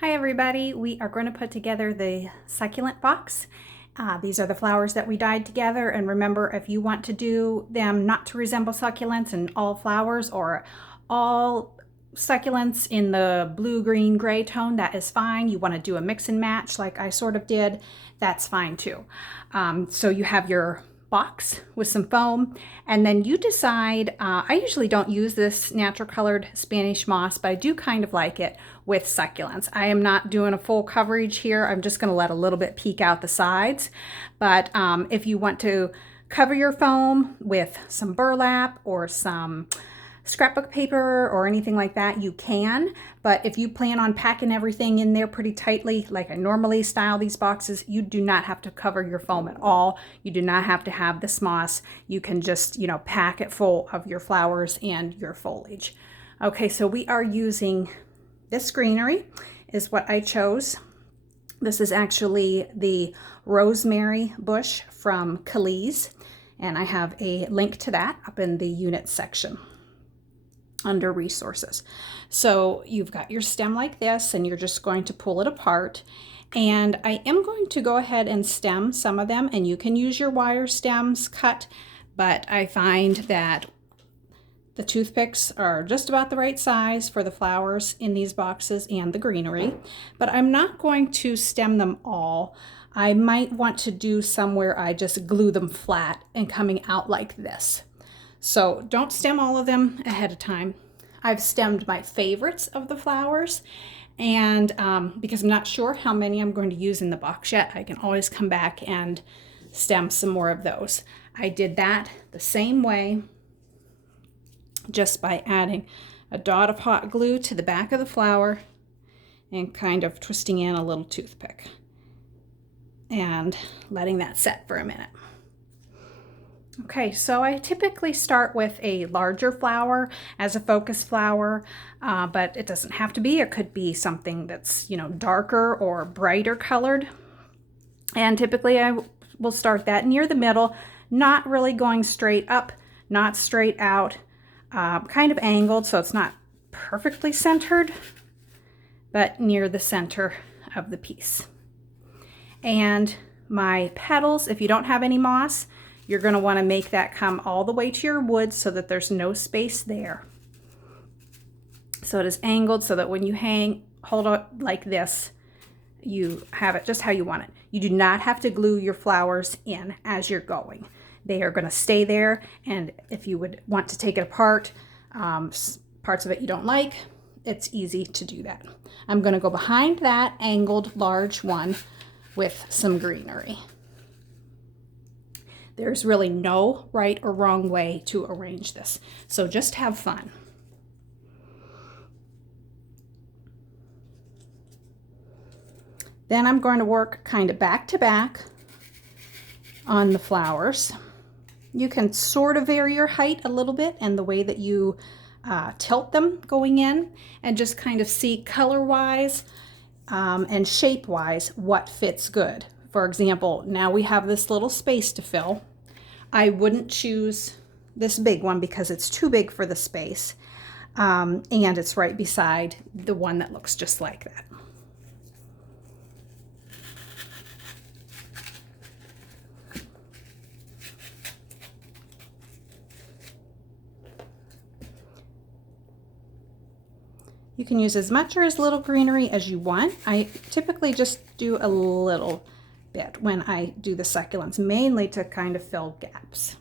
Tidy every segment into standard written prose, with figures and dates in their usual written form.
Hi everybody, we are going to put together the succulent box. These are the flowers that we dyed together, and remember, if you want to do them not to resemble succulents and all flowers or all succulents in the blue, green, gray tone, that is fine. You want to do a mix and match like I sort of did, that's fine too. So you have your box with some foam, and then you decide, I usually don't use this natural colored Spanish moss, but I do kind of like it with succulents. I am not doing a full coverage here. I'm just going to let a little bit peek out the sides. But if you want to cover your foam with some burlap or some scrapbook paper or anything like that, you can. But if you plan on packing everything in there pretty tightly, like I normally style these boxes, you do not have to cover your foam at all. You do not have to have this moss. You can just, pack it full of your flowers and your foliage. Okay, so we are using this greenery is what I chose. This is actually the rosemary bush from Calise, and I have a link to that up in the unit section under resources. So you've got your stem like this, and you're just going to pull it apart. And I am going to go ahead and stem some of them, and you can use your wire stems cut, but I find that the toothpicks are just about the right size for the flowers in these boxes and the greenery, but I'm not going to stem them all. I might want to do some where I just glue them flat and coming out like this. So don't stem all of them ahead of time. I've stemmed my favorites of the flowers, and because I'm not sure how many I'm going to use in the box yet, I can always come back and stem some more of those. I did that the same way, just by adding a dot of hot glue to the back of the flower and kind of twisting in a little toothpick and letting that set for a minute. Okay, so I typically start with a larger flower as a focus flower, but it doesn't have to be. It could be something that's, darker or brighter colored. And typically I will start that near the middle, not really going straight up, not straight out, kind of angled, so it's not perfectly centered, but near the center of the piece. And my petals, if you don't have any moss, you're going to want to make that come all the way to your wood so that there's no space there. So it is angled so that when you hold it like this, you have it just how you want it. You do not have to glue your flowers in as you're going. They are going to stay there, and if you would want to take it apart, parts of it you don't like, it's easy to do that. I'm going to go behind that angled large one with some greenery. There's really no right or wrong way to arrange this, so just have fun. Then I'm going to work kind of back to back on the flowers. You can sort of vary your height a little bit and the way that you tilt them going in, and just kind of see color-wise and shape-wise what fits good. For example, now we have this little space to fill. I wouldn't choose this big one because it's too big for the space, and it's right beside the one that looks just like that. You can use as much or as little greenery as you want. I typically just do a little bit when I do the succulents, mainly to kind of fill gaps.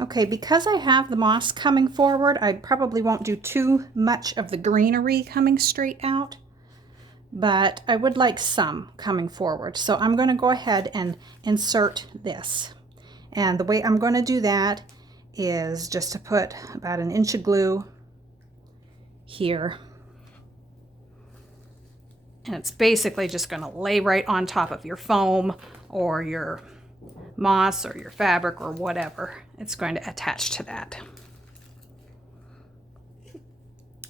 Okay, because I have the moss coming forward, I probably won't do too much of the greenery coming straight out, but I would like some coming forward. So I'm going to go ahead and insert this. And the way I'm going to do that is just to put about an inch of glue here. And it's basically just going to lay right on top of your foam or your moss or your fabric or whatever. It's going to attach to that.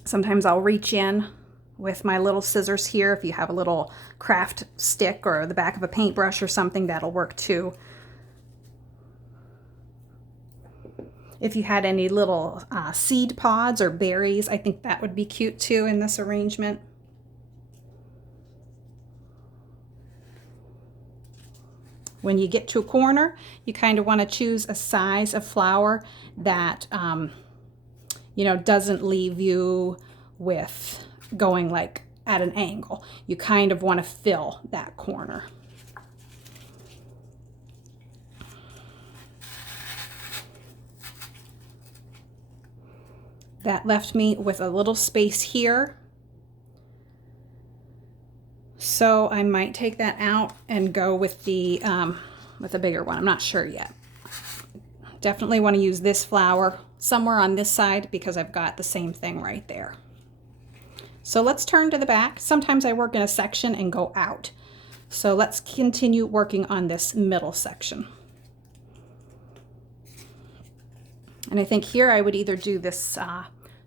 Sometimes I'll reach in with my little scissors here. If you have a little craft stick or the back of a paintbrush or something, that'll work too. If you had any little seed pods or berries, I think that would be cute too in this arrangement. When you get to a corner, you kind of want to choose a size of flower that, you know, doesn't leave you with going like at an angle. You kind of want to fill that corner. That left me with a little space here. So I might take that out and go with the bigger one. I'm not sure yet. Definitely want to use this flower somewhere on this side because I've got the same thing right there. So let's turn to the back. Sometimes I work in a section and go out. So let's continue working on this middle section. And I think here I would either do this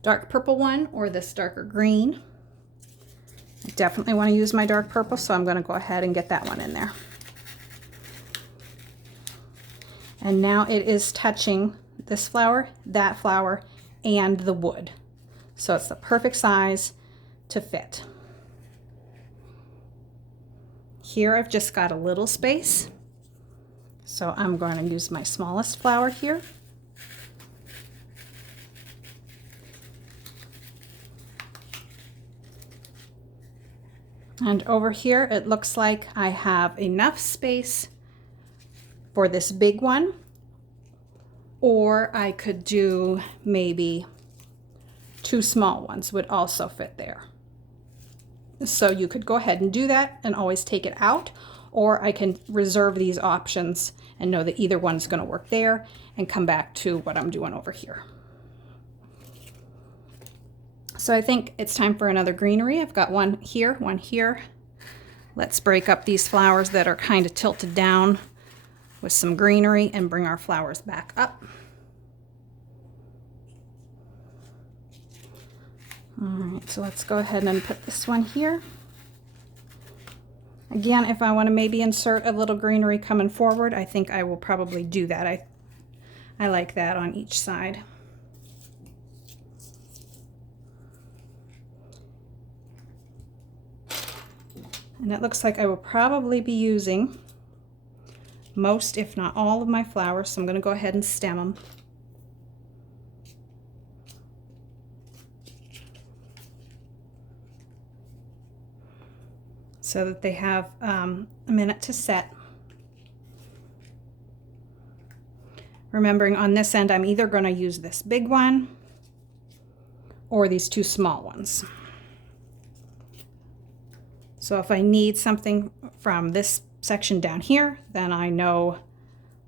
dark purple one or this darker green. I definitely want to use my dark purple, so I'm going to go ahead and get that one in there. And now it is touching this flower, that flower, and the wood. So it's the perfect size to fit. Here I've just got a little space, so I'm going to use my smallest flower here. And over here, it looks like I have enough space for this big one, or I could do maybe 2 small ones would also fit there. So you could go ahead and do that and always take it out, or I can reserve these options and know that either one's going to work there and come back to what I'm doing over here. So I think it's time for another greenery. I've got one here, one here. Let's break up these flowers that are kind of tilted down with some greenery and bring our flowers back up. All right, so let's go ahead and put this one here. Again, if I want to maybe insert a little greenery coming forward, I think I will probably do that. I like that on each side. And it looks like I will probably be using most, if not all, of my flowers, so I'm going to go ahead and stem them. So that they have a minute to set. Remembering on this end, I'm either going to use this big one or these 2 small ones. So if I need something from this section down here, then I know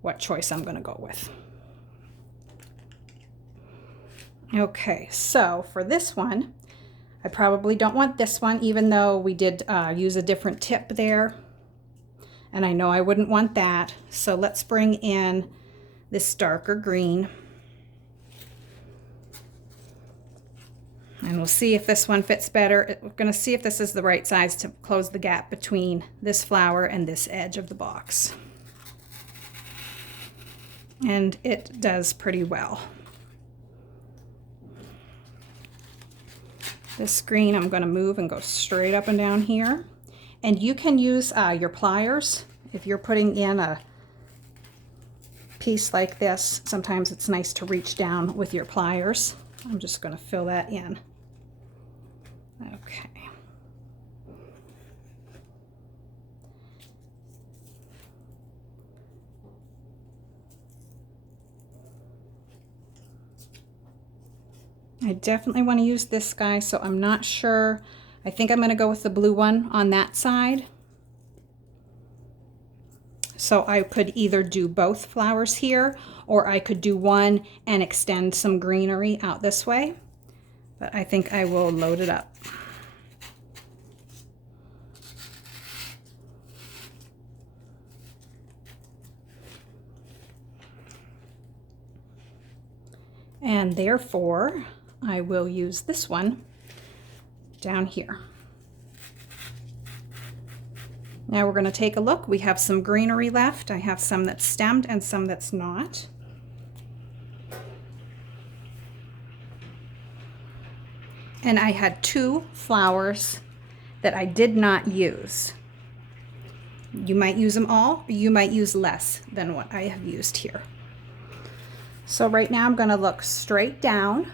what choice I'm going to go with. Okay, so for this one, I probably don't want this one, even though we did use a different tip there. And I know I wouldn't want that. So let's bring in this darker green. And we'll see if this one fits better. We're going to see if this is the right size to close the gap between this flower and this edge of the box. And it does pretty well. This green I'm going to move and go straight up and down here. And you can use your pliers if you're putting in a piece like this. Sometimes it's nice to reach down with your pliers. I'm just going to fill that in. Okay. I definitely want to use this guy, so I'm not sure. I think I'm going to go with the blue one on that side. So I could either do both flowers here, or I could do one and extend some greenery out this way. But I think I will load it up. And therefore, I will use this one down here. Now we're going to take a look. We have some greenery left. I have some that's stemmed and some that's not. And I had 2 flowers that I did not use. You might use them all, or you might use less than what I have used here. So right now I'm going to look straight down,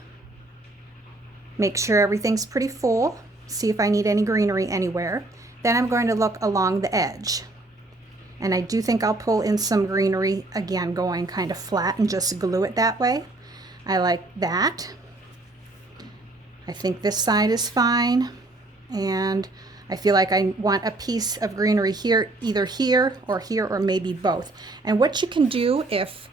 make sure everything's pretty full, see if I need any greenery anywhere. Then I'm going to look along the edge. And I do think I'll pull in some greenery, again, going kind of flat and just glue it that way. I like that. I think this side is fine. And I feel like I want a piece of greenery here, either here, or maybe both. And what you can do if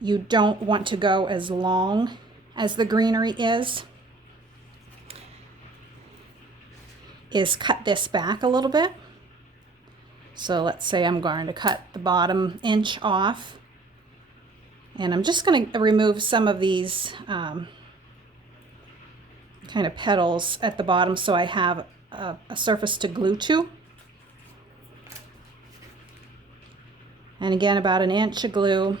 you don't want to go as long as the greenery is cut this back a little bit. So let's say I'm going to cut the bottom inch off, and I'm just going to remove some of these kind of petals at the bottom so I have a surface to glue to. And again, about an inch of glue.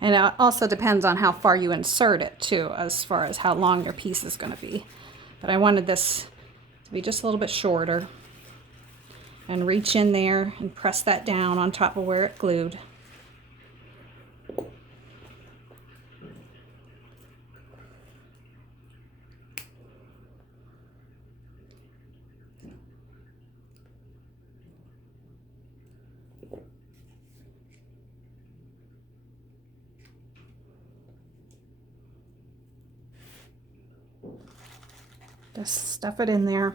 And it also depends on how far you insert it too, as far as how long your piece is going to be. But I wanted this to be just a little bit shorter. And reach in there and press that down on top of where it glued. Just stuff it in there.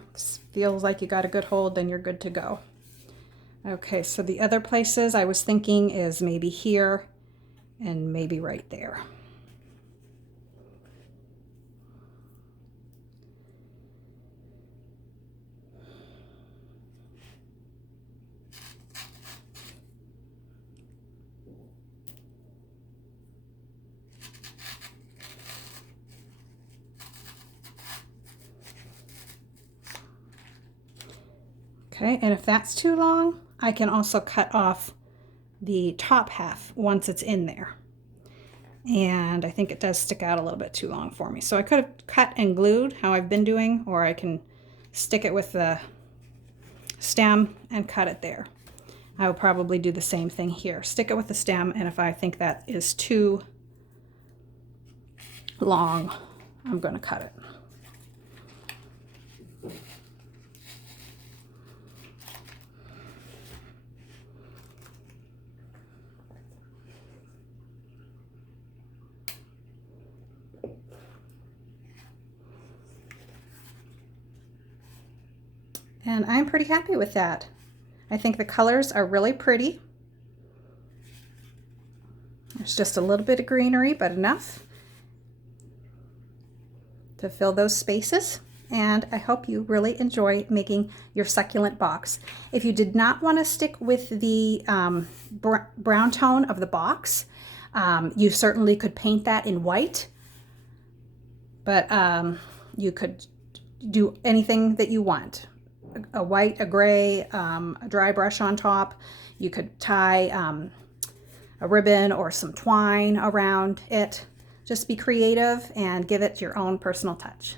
Feels like you got a good hold, then you're good to go. Okay, so the other places I was thinking is maybe here and maybe right there. Okay, and if that's too long, I can also cut off the top half once it's in there. And I think it does stick out a little bit too long for me. So I could have cut and glued how I've been doing, or I can stick it with the stem and cut it there. I will probably do the same thing here. Stick it with the stem, and if I think that is too long, I'm going to cut it. And I'm pretty happy with that. I think the colors are really pretty. There's just a little bit of greenery, but enough to fill those spaces. And I hope you really enjoy making your succulent box. If you did not want to stick with the brown tone of the box, you certainly could paint that in white, but you could do anything that you want. A white, a gray, a dry brush on top. You could tie a ribbon or some twine around it. Just be creative and give it your own personal touch.